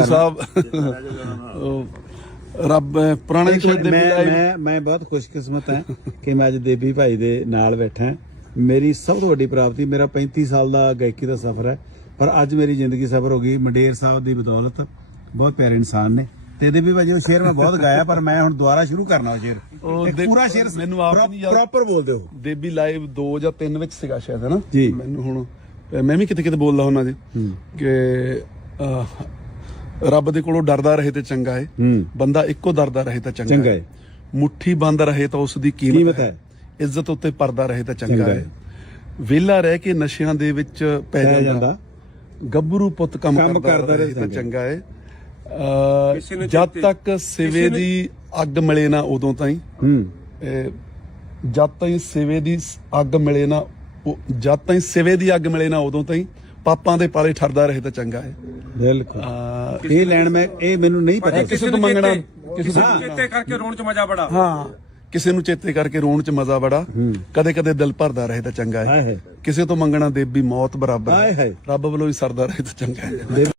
ਸਾਹਿਬ। ਉਹ ਰੱਬ ਪੁਰਾਣੇ ਮਿੰਟ, ਦੇ ਮੈਂ ਮੈਂ ਮੈਂ ਬਹੁਤ ਖੁਸ਼ਕਿਸਮਤ ਹਾਂ ਕਿ ਮੈਂ ਅੱਜ ਦੇਵੀ ਭਾਈ ਦੇ ਨਾਲ ਬੈਠਾ। ਮੇਰੀ ਸਭ ਤੋਂ ਵੱਡੀ ਪ੍ਰਾਪਤੀ ਮੇਰਾ 35 ਸਾਲ ਦਾ ਗਾਇਕੀ ਦਾ ਸਫ਼ਰ ਹੈ। ਪਰ ਅੱਜ ਮੇਰੀ ਜ਼ਿੰਦਗੀ ਸਫ਼ਰ ਹੋ ਗਈ ਮੰਡੇਰ ਸਾਹਿਬ ਦੀ ਬਦੌਲਤ। ਬਹੁਤ ਪਿਆਰੇ ਇਨਸਾਨ ਨੇ। ਤੇ ਦੇਵੀ ਭਾਈ ਉਹ ਸ਼ੇਰ ਮੈਂ ਬਹੁਤ ਗਾਇਆ ਪਰ ਮੈਂ ਹੁਣ ਦੁਬਾਰਾ ਸ਼ੁਰੂ ਕਰਨਾ ਉਹ ਸ਼ੇਰ। ਪੂਰਾ ਸ਼ੇਰ ਮੈਨੂੰ ਆਪ ਨਹੀਂ ਯਾਦ। ਪ੍ਰੋਪਰ ਬੋਲਦੇ ਹੋ। ਦੇਬੀ ਲਾਈਵ 2 ਜਾਂ 3 ਵਿੱਚ ਸੀਗਾ ਸ਼ਾਇਦ ਹੈ ਨਾ। ਮੈਨੂੰ ਹੁਣ ਮੈਂ ਵੀ ਕਿਤੇ ਕਿਤੇ ਬੋਲਦਾ ਹੁੰਦਾ ਜੀ ਕਿ ਰੱਬ ਦੇ ਕੋਲੋਂ ਡਰਦਾ ਰਹੇ ਤੇ ਚੰਗਾ ਹੈ ਹੂੰ। ਬੰਦਾ ਇੱਕੋ ਡਰਦਾ ਰਹੇ ਤਾਂ ਚੰਗਾ ਹੈ ਮੁੱਠੀ ਬੰਦ ਰਹੇ ਤਾਂ ਉਸ ਦੀ ਕੀਮਤ ਹੈ। ਇੱਜ਼ਤ ਉੱਤੇ ਪਰਦਾ ਰਹੇ ਤਾਂ ਚੰਗਾ ਹੈ। ਵਿਹਲਾ ਰਹਿ ਕੇ ਨਸ਼ਿਆਂ ਦੇ ਵਿੱਚ ਪੈ ਜਾਂਦਾ। ਗੱਭਰੂ ਪੁੱਤ ਕੰਮ ਕਰਦਾ ਰਹੇ ਤਾਂ ਚੰਗਾ ਅਹ, ਜਦ ਤੱਕ ਸਿਵੇ ਦੀ ਅੱਗ ਮਿਲੇ ਨਾ ਉਦੋਂ ਤਾਈਂ। ਹੂੰ। ਇਹ ਜਦ ਤਾਈਂ ਸਿਵੇ ਦੀ ਅੱਗ ਮਿਲੇ ਨਾ ਜਦ ਤਾਈਂ ਸਿਵੇ ਦੀ ਅੱਗ ਮਿਲੇ ਨਾ ਉਦੋਂ ਤਾਈਂ ਪਾਪਾਂ ਦੇ ਪਾਲੇ ਠਰਦਾ ਰਹੇ ਤਾਂ ਚੰਗਾ ਹੈ। ਬਿਲਕੁਲ। ਇਹ ਲੈਣ ਮੈਂ ਇਹ ਮੈਨੂੰ ਨਹੀਂ ਪਤਾ ਸੀ। ਕਿਸੇ ਤੋਂ ਮੰਗਣਾ ਕਿਸੇ ਨੂੰ ਚੇਤੇ ਕਰਕੇ ਰੋਣ ਚ ਮਜ਼ਾ ਬੜਾ। ਹਾਂ ਕਿਸੇ ਨੂੰ ਚੇਤੇ ਕਰਕੇ ਰੋਣ ਚ ਮਜ਼ਾ ਬੜਾ। ਕਦੇ ਕਦੇ ਦਿਲ ਭਰਦਾ ਰਹੇ ਤਾਂ ਚੰਗਾ ਹਾਏ ਹੈ। ਹਾਏ ਕਿਸੇ ਤੋਂ ਮੰਗਣਾ ਦੇਬੀ ਮੌਤ ਬਰਾਬਰ ਹਾਏ ਹੈ। ਹਾਏ। ਰੱਬ ਵੱਲੋਂ ਹੀ ਸਰਦਾ ਰਹੇ ਤਾਂ ਚੰਗਾ ਹੈ। ਦੇਵੀ